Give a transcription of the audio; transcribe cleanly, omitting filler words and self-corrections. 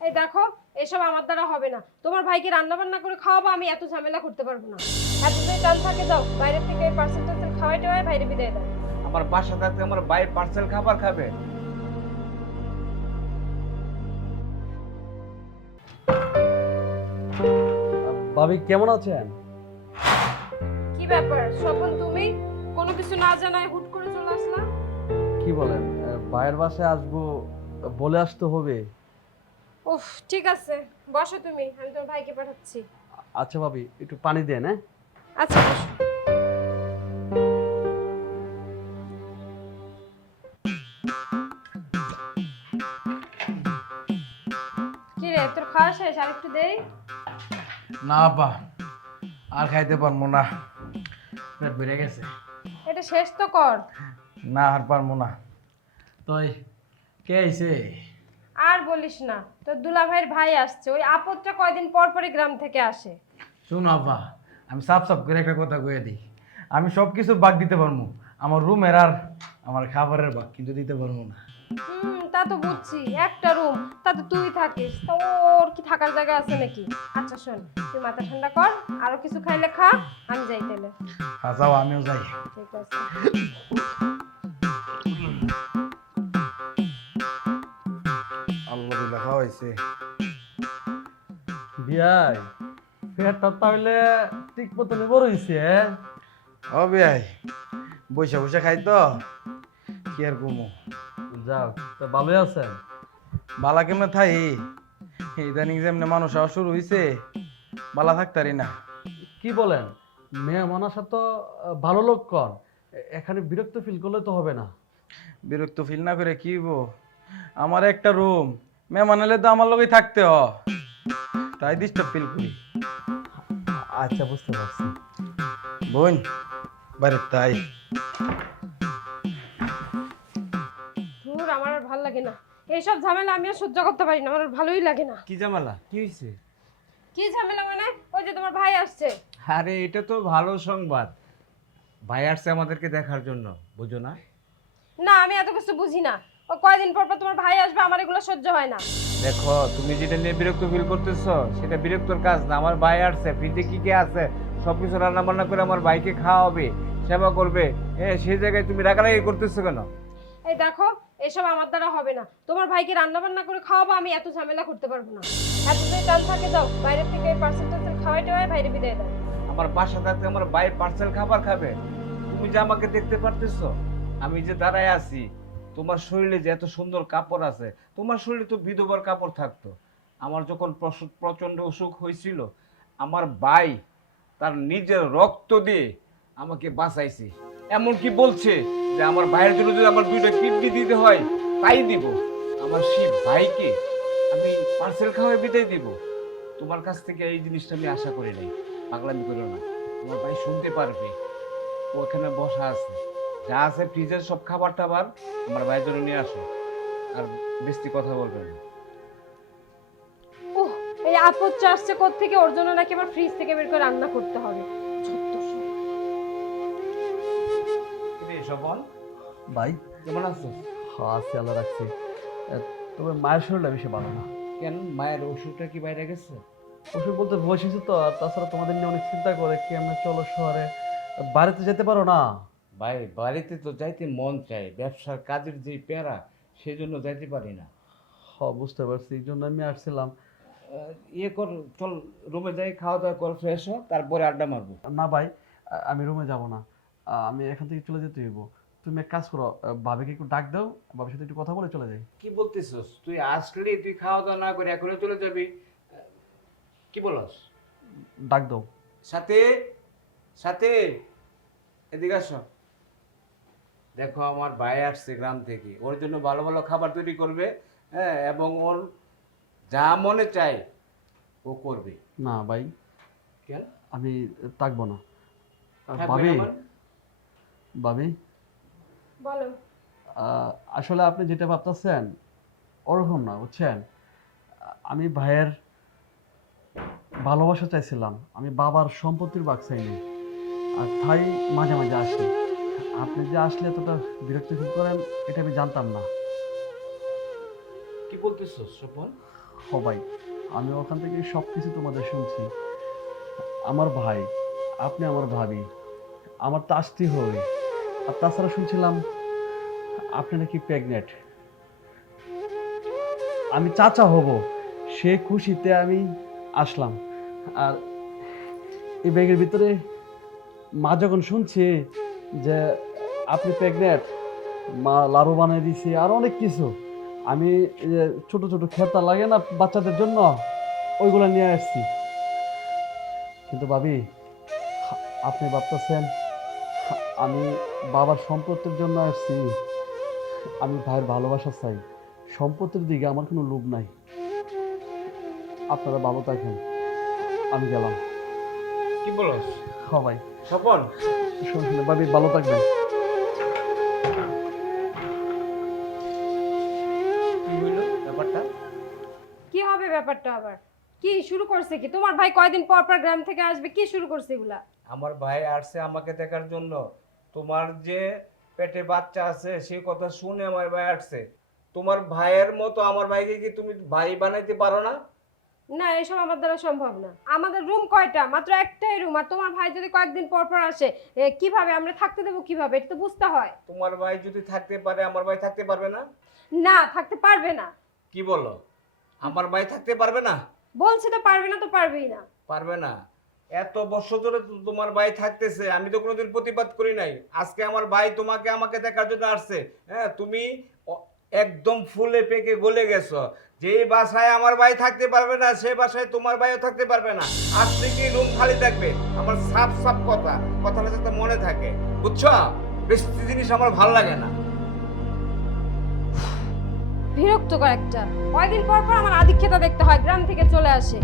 এই দেখো, এসব আমার দ্বারা হবে না। তোমার ভাইকে রান্না বান্না করে খাওয়াবো, আমি এত ঝামেলা করতে পারবো না। এত যদি টান থাকে দাও, বাইরে থেকে পার্সেল টার্সেল খাওয়াই টাওয়াই বাইরে বিদায় দাও। আমার বাসা থাকতে আমার ভাই পার্সেল খাবার খাবে? ভাবি কেমন আছেন? কি ব্যাপার স্বপন, তুমি কোনো কিছু না জানায় হুট করে চলে আসলা? কি বলেন, ভাইয়ের বাসায় আসবো বলে আসতে হবে। উফ, ঠিক আছে, বসো তুমি, আমি তোমার ভাইকে পাঠাচ্ছি। আচ্ছা ভাবি, একটু পানি দেন। হ্যাঁ, আচ্ছা বসো। কি রে, তোর খাওয়া শেষ? আর একটু দেরি? না আপা, আর খাইতে পারবো না, পেট ভরে গেছে। এটা শেষ তো কর। না আর পারবো না। তুই কে আইছে? আর বলিস না, তোর দুলা ভাইয়ের ভাই আসছে। ওই আপদটা কয়দিন পর পরই গ্রাম থেকে আসে। শুনো আপা, আমি সাফ সাফ করে একটা কথা কয়ে দিই, আমি সব কিছু বাদ দিতে পারবো, আমার রুমের আর আমার খাবারের বাদ কিন্তু দিতে পারবো না। তা তো বুঝছি, একটা রুম, তাতে তুই থাকিস, তো ওর কি থাকার জায়গা আছে নাকি? আচ্ছা শোন, তুই মাথা ঠান্ডা কর, আরো কিছু খাইলে খা, আমি যাই তাহলে। যাও, আমিও যাই। ঠিক আছে। আল্লাহ লেখা হয়েছে। বিয়াই পেটটা তাহলে ঠিক মতন বড় হয়েছে। ও বিয়াই, বৈশা বৈশা খাই তো, কি আর কমু। যাও, তা ভালোই আছেন? বালা কেমনে থাই, ইদানিং যেমনি মানুষ হওয়া শুরু হয়েছে, বালা থাকতারি না। কি বলেন, মেয়ে মনাসা তো ভালো লক্ষণ। এখানে বিরক্ত ফিল করলে তো হবে না। বিরক্ত ফিল না করে কি হইবো, আমার একটা রুম, মেহমান এলে তো আমার লগেই থাকতে তাই ডিস্টার্ব ফিল করি। আচ্ছা, বুঝতে পারছি। বোন বাড়ির তাই ধুর, আমার আর ভালো লাগে না এইসব ঝামেলা। আমি আর সহ্য করতে পারি না, আমার আর ভালোই লাগে না। কি ঝামেলা, কি হয়েছে? কি ঝামেলা মানে? ওই যে তোমার ভাই আসছে। আরে এটা তো ভালো সংবাদ, ভাই আসছে আমাদেরকে দেখার জন্য, বুঝো না? না, আমি এত কিছু বুঝি না। ও কয়দিন পর পর তোমার ভাই আসবে, আমার এগুলো সহ্য হয় না। দেখো, তুমি যেটা নিয়ে বিরক্ত ফিল করতেছো সেটা বিরক্তর কাজ না। আমার ভাই আসছে, ফ্রিতে কি কি আছে সবকিছু রান্না বান্না করে আমার ভাইকে খাওয়াবে, সেবা করবে। সেই জায়গায় তুমি রাগারাগি করতেছো কেন? এই দেখো, এসব আমার দ্বারা হবে না। তোমার ভাইকে রান্না বান্না করে খাওয়াবো, আমি এত ঝামেলা করতে পারবো না। এত যদি টান থাকে দাও, বাইরে থেকে পার্সেল টার্সেল খাওয়াই টাওয়াই বাইরে বিদায় দাও। আমার বাসা থাকতে আমার ভাই পার্সেল খাবার খাবে? তুমি যে আমাকে দেখতে পারতেছো, আমি যে দাঁড়ায় আছি, তোমার শরীরে যে এত সুন্দর কাপড় আছে, তোমার শরীরে তো বিধবার কাপড় থাকতো। আমার যখন প্রচন্ড অসুখ হয়েছিল, আমার ভাই তার নিজের রক্ত দিয়ে আমাকে বাঁচাইছে। এমনকি বলছে যে আমার ভাইয়ের জন্য যদি আমার দুইটা কিডনি দিতে হয় তাই দিব। আমার সেই ভাইকে আমি পার্সেল খাওয়াই বিদায় দিব। তোমার কাছ থেকে এই জিনিসটা আমি আশা করি নাই। পাগলামি করো না, তোমার ভাই শুনতে পারবে, ও ওখানে বসা আছে, যা আছে ফ্রিজের সব খাবার টাবার আমার ভাইয়ের জন্য নিয়ে আসো, আর বেশি কথা বলবে না। ওহ, এই আপদটা আসছে কোত্থেকে? ওর জন্য নাকি আমার ফ্রিজ থেকে বের করে রান্না করতে হবে। যত্তসব। কিরে স্বপন, ভাই, কেমন আছো? হ্যাঁ আছি, আল্লাহ রাখছি। তবে মায়ের শরীরটা বেশি ভালো না। কেন, মায়ের ওষুধটা কি বাইরে গেছে? ওষুধ বলতে বয়স হয়েছে তো, আর তাছাড়া তোমাদের নিয়ে অনেক চিন্তা করে কি আমরা চলো শহরে, বাড়িতে যেতে পারো না। ভাই, বাড়িতে তো যাইতে মন চায়, ব্যবসার কাজের যে প্যারা, সেই জন্য যাইতে পারি না। হ্যাঁ, বুঝতে পারছি, এই জন্য আমি আসছিলাম। ইয়ে কর, চল রুমে যাই, খাওয়া দাওয়া কর, ফ্রেশ হ, তারপরে আড্ডা মারবো। না ভাই, আমি রুমে যাব না। আমি এখান থেকে চলে যেতে হইব। তুমি এক কাজ করো, ভাবিকে একটু ডাক দাও, ভাবির সাথে একটু কথা বলে চলে যাই। কি বলতেছস তুই? আসলে তুই খাওয়া দাওয়া না করে এখনই চলে যাবি? কি বলস? ডাক দাও। সাথে সাথে এদিকে আসো। দেখো, আমার ভাই আসছে গ্রাম থেকে, ওর জন্য ভালো ভালো খাবার তৈরি করবে, হ্যাঁ, এবং ওর যা মনে চায় ও করবে। না ভাই, কেন আমি থাকবো না। থাকবে ভাবি, না মানে? ভাবি, বলো। আসলে আপনি যেটা ভাবতেছেন ওরকম না, বুঝছেন। আমি ভাইয়ের ভালোবাসা চাইছিলাম, আমি বাবার সম্পত্তির ভাগ চাইনি। আর তাই মাঝে মাঝে আসি। আপনি যে আসলে এতটা বিরক্ত ফিল করেন এটা আমি জানতাম না। কি বলতেছস স্বপন? ভাই, আমি ওখান থেকে সব কিছু তোমাদের শুনছি। আমার ভাই, আপনি আমার ভাবি, আমার তো আসতেই হবে। আর তাছাড়া শুনছিলাম আপনি নাকি প্রেগনেন্ট। আমি চাচা হব, সে খুশিতে আমি আসলাম। আর এই ব্যাগের ভিতরে মা যখন শুনছে যে আপনি প্রেগনেন্ট, মা লাড়ু বানিয়ে দিয়েছি আর অনেক কিছু। আমি এই যে ছোট ছোট খেতা লাগে না বাচ্চাদের জন্য, ওইগুলো নিয়ে আসছি। কিন্তু ভাবি, আপনি ভাবতেছেন আমি বাবার সম্পত্তির জন্য আসছি? আমি ভাইয়ের ভালোবাসা চাই, সম্পত্তির দিকে আমার কোনো লোভ নাই। আপনারা ভালো থাকেন, আমি গেলাম। কি বলস হ্যাঁ ভাই, স্বপন? শুনে ভাবি ভালো থাকবেন। কি হইলো ব্যাপারটা? কি হবে ব্যাপারটা আবার? কি শুরু করছে কি? তোমার ভাই কয়দিন পর পর গ্রাম থেকে আসবে, কি শুরু করছে এগুলা? আমার ভাই আসছে আমাকে দেখার জন্য। তোমার যে পেটে বাচ্চা আছে সেই কথা শুনে আমার ভাই আসছে। তোমার ভাইয়ের মতো আমার ভাইকে কি তুমি ভাই বানাইতে পারো না? না, এসব আমার দ্বারা সম্ভব না। আমাদের রুম কয়টা? মাত্র একটাই রুম। আর তোমার ভাই যদি কয়েকদিন পর পর আসে, কিভাবে আমরা থাকতে দেবো? কিভাবে? এটা তো বুঝতে হয়। তোমার ভাই যদি থাকতে পারে আমার ভাই থাকতে পারবে না? না, থাকতে পারবে না। কি বলো? আমার ভাই থাকতে পারবে না? বলছি তো পারবে না, তো পারবেই না। পারবে না? এত বছর ধরে তো তোমার ভাই থাকতেছে, আমি তো কোনোদিন প্রতিবাদ করি নাই। আজকে আমার ভাই তোমাকে আমাকে দেখার জন্য আসছে। হ্যাঁ, তুমি একদম ফুলে পেকে গলে গেছো। যে বাসায় আমার ভাই থাকতে পারবে না সে বাসায় তোমার ভাইও থাকতে পারবে না। আজ থেকে রুম খালি থাকবে। আমার সাফ সাফ কথা, কথাটা যাতে মনে থাকে, বুঝছো? বেশি জিনিস আমার ভালো লাগে না। বিরক্তকর একটা। কয়দিন পর পর আমার আদিক্ষেতা দেখতে হয়, গ্রাম থেকে চলে আসে।